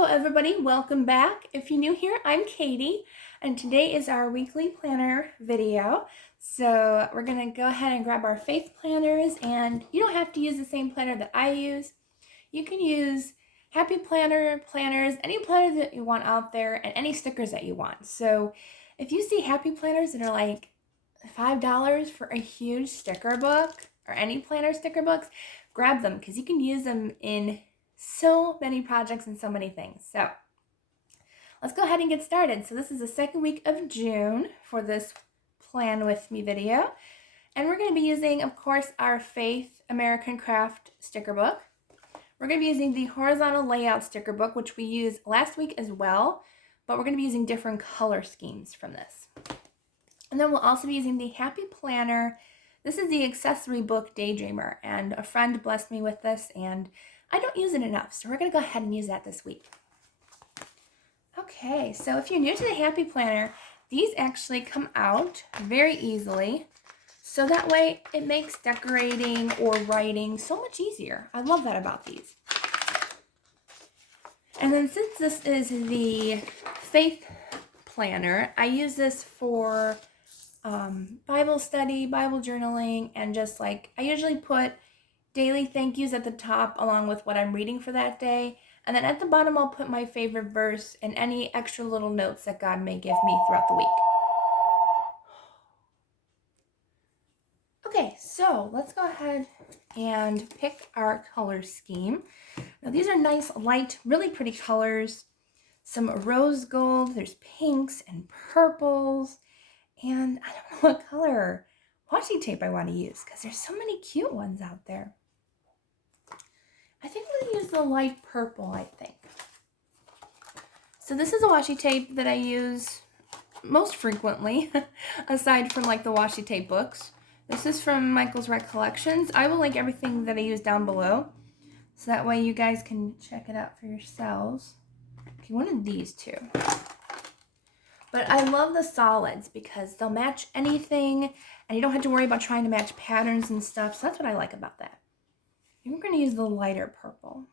Hello everybody, welcome back. If you're new here, I'm Katie, and today is our weekly planner video. So we're gonna go ahead and grab our faith planners, and you don't have to use the same planner that I use. You can use happy planners, any planner that you want out there, and any stickers that you want. So if you see happy planners that are like $5 for a huge sticker book, or any planner sticker books, grab them because you can use them in so many projects and so many things. So let's go ahead and get started. So this is the second week of June for this Plan With Me video. And we're going to be using, of course, our Faith American Craft sticker book. We're going to be using the horizontal layout sticker book, which we used last week as well, but we're going to be using different color schemes from this. And then we'll also be using the Happy Planner. This is the Accessory Book Daydreamer, and a friend blessed me with this, and I don't use it enough, so we're going to go ahead and use that this week. Okay, so if you're new to the Happy Planner, these actually come out very easily, so that way it makes decorating or writing so much easier. I love that about these. And then since this is the Faith Planner, I use this for Bible study, Bible journaling, and just like, I usually put daily thank yous at the top along with what I'm reading for that day. And then at the bottom, I'll put my favorite verse and any extra little notes that God may give me throughout the week. Okay, so let's go ahead and pick our color scheme. Now these are nice, light, really pretty colors. Some rose gold, there's pinks and purples. And I don't know what color washi tape I want to use because there's so many cute ones out there. I think I'm going to use the light purple, I think. So this is a washi tape that I use most frequently, aside from like the washi tape books. This is from Michael's Recollections. I will link everything that I use down below, so that way you guys can check it out for yourselves. Okay, one of these two. But I love the solids because they'll match anything, and you don't have to worry about trying to match patterns and stuff, so that's what I like about that. And we're going to use the lighter purple.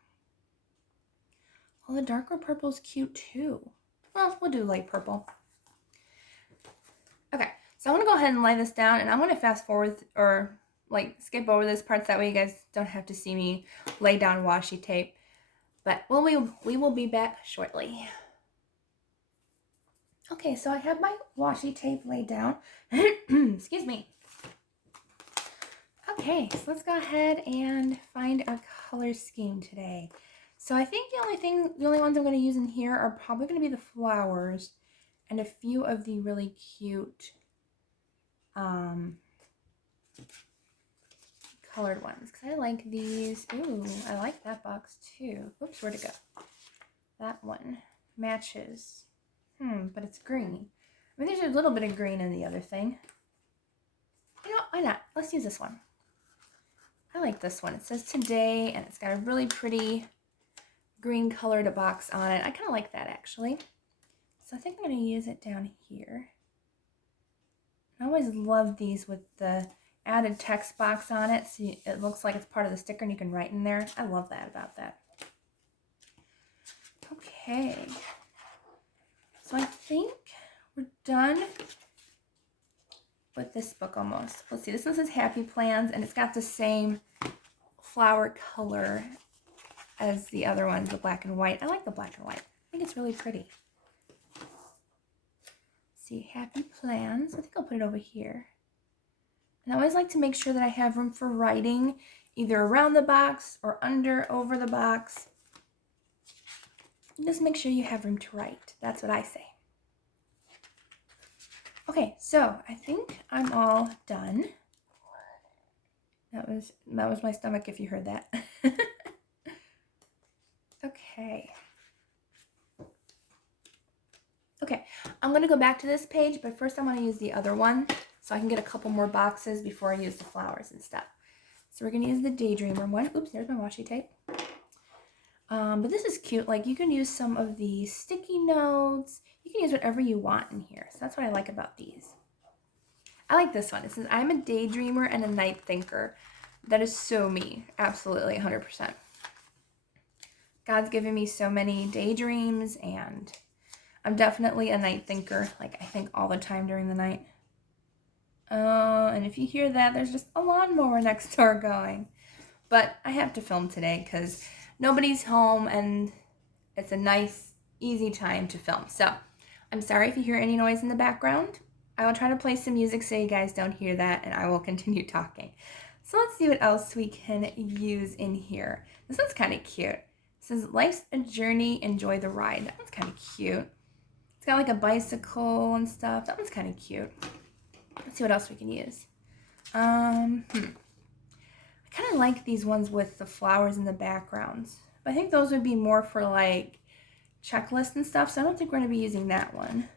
Oh, the darker purple is cute too. Well, we'll do light purple. Okay, so I want to go ahead and lay this down, and I'm going to fast forward or like skip over this part so that way you guys don't have to see me lay down washi tape. But we will be back shortly. Okay, so I have my washi tape laid down. Excuse me. Okay, so let's go ahead and find our color scheme today. So I think the only ones I'm going to use in here are probably going to be the flowers and a few of the really cute colored ones. Because I like these. Ooh, I like that box too. Oops, where'd it go? That one matches. But it's green. I mean, there's a little bit of green in the other thing. You know, why not? Let's use this one. I like this one. It says today, and it's got a really pretty green colored box on it. I kind of like that, actually. So I think I'm going to use it down here. I always love these with the added text box on it, so it looks like it's part of the sticker and you can write in there. I love that about that. Okay. So I think we're done with this book almost. Let's see, this one says Happy Plans, and it's got the same flower color as the other ones, the black and white. I like the black and white. I think it's really pretty. Let's see, Happy Plans. I think I'll put it over here. And I always like to make sure that I have room for writing, either around the box or over the box. Just make sure you have room to write. That's what I say. Okay, so I think I'm all done. That was my stomach if you heard that. Okay. Okay, I'm going to go back to this page, but first I want to use the other one so I can get a couple more boxes before I use the flowers and stuff. So we're going to use the Daydreamer one. Oops, there's my washi tape. But this is cute. Like, you can use some of the sticky notes. You can use whatever you want in here. So that's what I like about these. I like this one. It says, I'm a daydreamer and a night thinker. That is so me. Absolutely, 100%. God's given me so many daydreams, and I'm definitely a night thinker. Like, I think all the time during the night. And if you hear that, there's just a lawnmower next door going. But I have to film today because nobody's home and it's a nice, easy time to film. So I'm sorry if you hear any noise in the background. I will try to play some music so you guys don't hear that, and I will continue talking. So let's see what else we can use in here. This one's kind of cute. It says, life's a journey, enjoy the ride. That one's kind of cute. It's got like a bicycle and stuff. That one's kind of cute. Let's see what else we can use. I kind of like these ones with the flowers in the backgrounds. But I think those would be more for like checklists and stuff, so I don't think we're going to be using that one.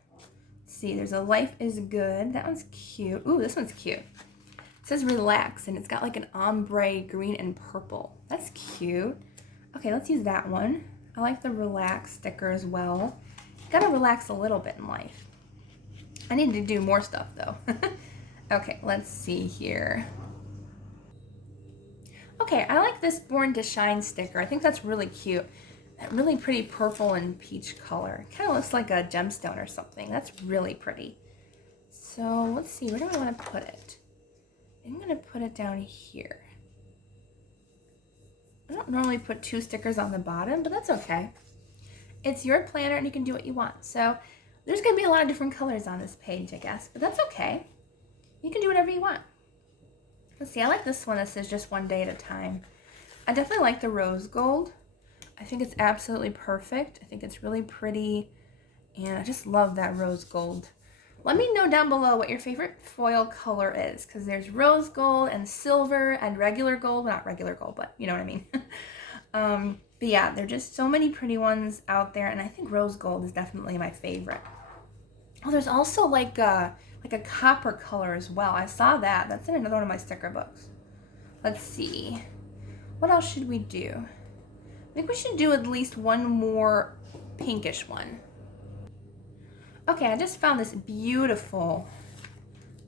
Let's see, there's a life is good. That one's cute. Ooh, this one's cute. It says relax, and it's got like an ombre green and purple. That's cute. Okay, let's use that one. I like the relax sticker as well. Gotta relax a little bit in life. I need to do more stuff though. Okay, let's see here. Okay, I like this Born to Shine sticker. I think that's really cute. That really pretty purple and peach color. Kind of looks like a gemstone or something. That's really pretty. So let's see, where do I want to put it? I'm going to put it down here. I don't normally put 2 stickers on the bottom, but that's okay. It's your planner and you can do what you want. So there's going to be a lot of different colors on this page, I guess, but that's okay. You can do whatever you want. Let's see, I like this one that says just one day at a time. I definitely like the rose gold. I think it's absolutely perfect. I think it's really pretty, and I just love that rose gold. Let me know down below what your favorite foil color is, because there's rose gold and silver and regular gold. Well, not regular gold, but you know what I mean. But yeah, there are just so many pretty ones out there, and I think rose gold is definitely my favorite. Oh, there's also like a copper color as well. I saw that. That's in another one of my sticker books. Let's see. What else should we do? I think we should do at least one more pinkish one. Okay, I just found this beautiful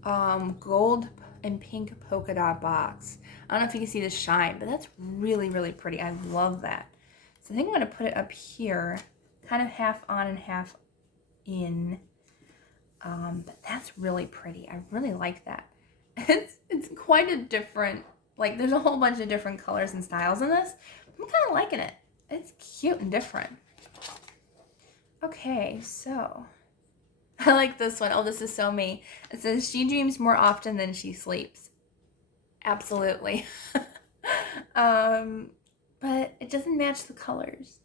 gold and pink polka dot box. I don't know if you can see the shine, but that's really, really pretty. I love that. So I think I'm going to put it up here, kind of half on and half in. But that's really pretty. I really like that. It's quite a different, like there's a whole bunch of different colors and styles in this. I'm kind of liking it. It's cute and different. Okay, so I like this one. Oh, this is so me. It says, she dreams more often than she sleeps. Absolutely. But it doesn't match the colors.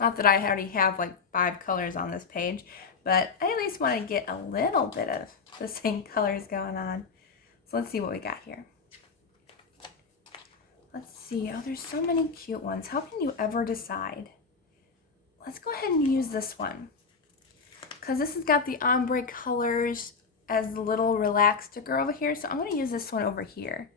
Not that I already have like 5 colors on this page, but I at least want to get a little bit of the same colors going on. So let's see what we got here. Let's see. Oh, there's so many cute ones. How can you ever decide? Let's go ahead and use this one, because this has got the ombre colors as the little relaxed sticker over here. So I'm going to use this one over here.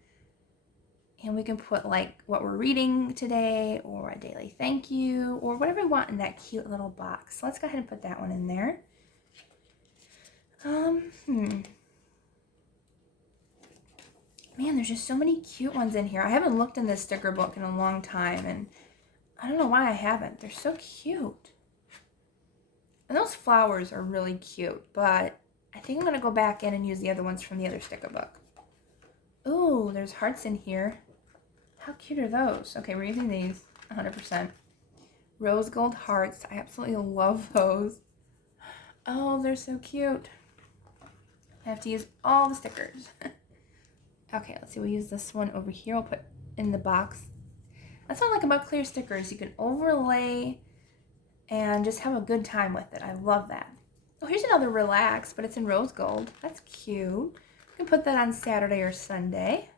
And we can put like what we're reading today, or a daily thank you, or whatever we want in that cute little box. So let's go ahead and put that one in there. Man, there's just so many cute ones in here. I haven't looked in this sticker book in a long time, and I don't know why I haven't. They're so cute. And those flowers are really cute, but I think I'm going to go back in and use the other ones from the other sticker book. Ooh, there's hearts in here. How cute are those? Okay, we're using these 100%. Rose gold hearts. I absolutely love those. Oh, they're so cute. I have to use all the stickers. Okay, let's see. We'll use this one over here. I'll put in the box. That's what I like about clear stickers. You can overlay and just have a good time with it. I love that. Oh, here's another relax, but it's in rose gold. That's cute. You can put that on Saturday or Sunday.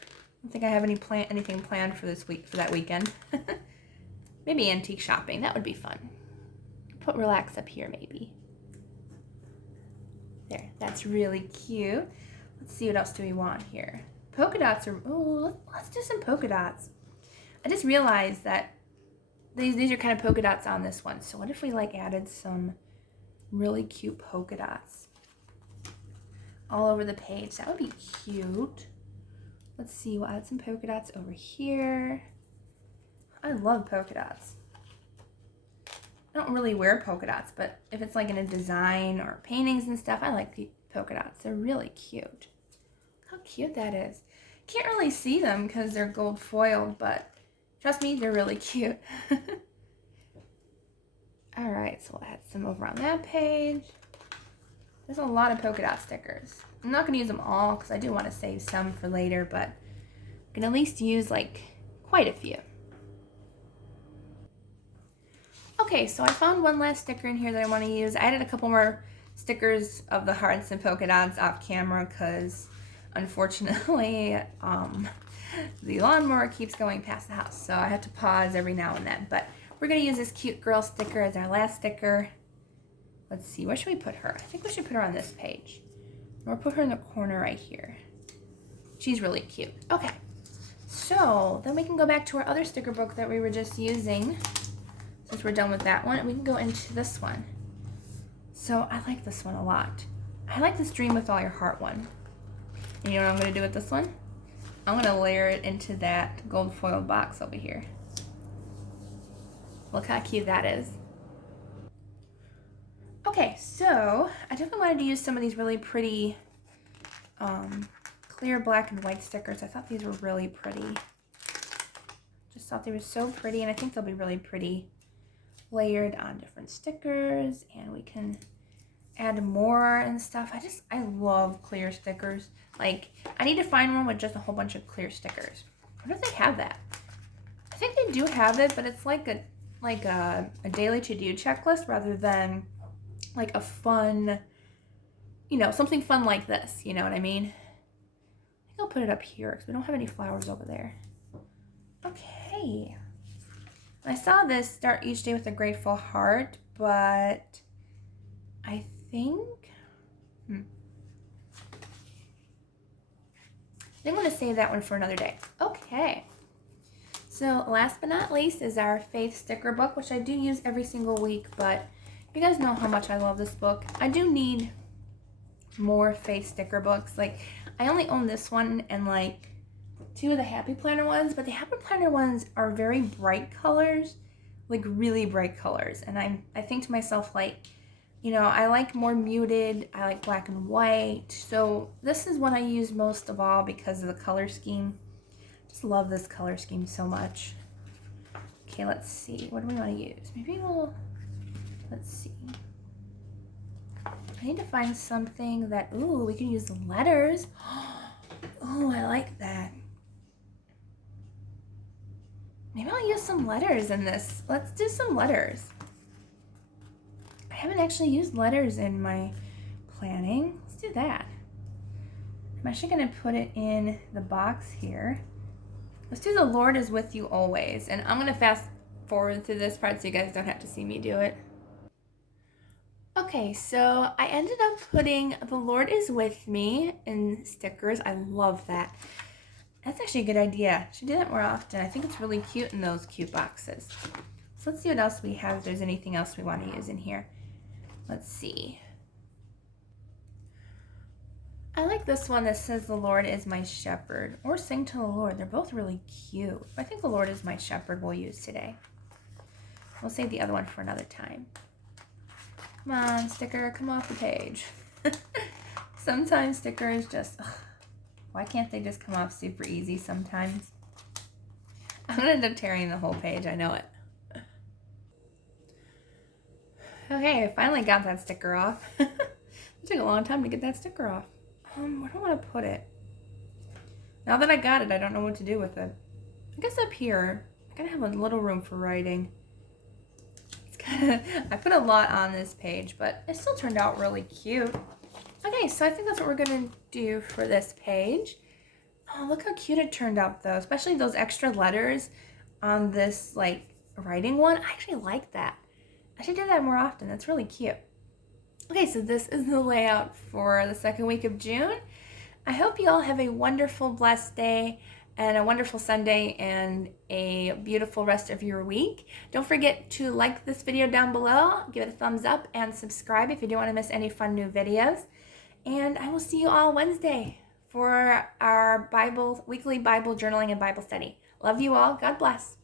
I don't think I have anything planned for that weekend. Maybe antique shopping. That would be fun. Put relax up here maybe. There. That's really cute. Let's see, what else do we want here? Polka dots are... Oh, let's do some polka dots. I just realized that these are kind of polka dots on this one. So what if we like added some really cute polka dots all over the page? That would be cute. Let's see, we'll add some polka dots over here. I love polka dots. I don't really wear polka dots, but if it's like in a design or paintings and stuff, I like the polka dots. They're really cute. Look how cute that is. Can't really see them because they're gold foiled, but trust me, they're really cute. All right, so we'll add some over on that page. There's a lot of polka dot stickers. I'm not gonna use them all because I do want to save some for later, but I can at least use like quite a few. Okay, so I found one last sticker in here that I want to use. I added a couple more stickers of the hearts and polka dots off camera because unfortunately the lawnmower keeps going past the house, so I have to pause every now and then. But we're going to use this cute girl sticker as our last sticker. Let's see, where should we put her? I think we should put her on this page. Or put her in the corner right here. She's really cute. Okay, so then we can go back to our other sticker book that we were just using. Since we're done with that one, we can go into this one. So I like this one a lot. I like this Dream with All Your Heart one. And you know what I'm going to do with this one? I'm going to layer it into that gold foil box over here. Look how cute that is. Okay, so I definitely wanted to use some of these really pretty clear black and white stickers. I thought these were really pretty. Just thought they were so pretty, and I think they'll be really pretty layered on different stickers, and we can add more and stuff. I love clear stickers. Like, I need to find one with just a whole bunch of clear stickers. I wonder if they have that. I think they do have it, but it's like a daily to-do checklist rather than like a fun, you know, something fun like this, you know what I mean? I think I'll put it up here because we don't have any flowers over there. Okay. I saw this start each day with a grateful heart, but I think I'm going to save that one for another day. Okay. So last but not least is our Faith sticker book, which I do use every single week, but you guys know how much I love this book. I do need more Faith sticker books. Like, I only own this one and like 2 of the Happy Planner ones, but the Happy Planner ones are very bright colors, like really bright colors. And I think to myself, like, you know, I like more muted, I like black and white. So this is what I use most of all because of the color scheme. Just love this color scheme so much. Okay, let's see. What do we want to use? Maybe let's see. I need to find something that, ooh, we can use the letters. Oh, I like that. Maybe I'll use some letters in this. Let's do some letters. I haven't actually used letters in my planning. Let's do that. I'm actually going to put it in the box here. Let's do The Lord is with you always. And I'm going to fast forward through this part so you guys don't have to see me do it. Okay, so I ended up putting The Lord is with me in stickers. I love that. That's actually a good idea. Should do that more often. I think it's really cute in those cute boxes. So let's see what else we have, if there's anything else we want to use in here. Let's see. I like this one that says the Lord is my shepherd, or sing to the Lord. They're both really cute. I think the Lord is my shepherd we'll use today. We'll save the other one for another time. Come on, sticker, come off the page. Sometimes stickers just, why can't they just come off super easy sometimes? I'm going to end up tearing the whole page, I know it. Okay, I finally got that sticker off. It took a long time to get that sticker off. Where do I want to put it? Now that I got it, I don't know what to do with it. I guess up here, I gotta have a little room for writing. I put a lot on this page, but it still turned out really cute. Okay, so I think that's what we're gonna do for this page. Oh, look how cute it turned out though, especially those extra letters on this like writing one. I actually like that. I should do that more often. That's really cute. Okay, so this is the layout for the second week of June. I hope you all have a wonderful, blessed day and a wonderful Sunday and a beautiful rest of your week. Don't forget to like this video down below, give it a thumbs up, and subscribe if you don't want to miss any fun new videos. And I will see you all Wednesday for our weekly Bible journaling and Bible study. Love you all. God bless.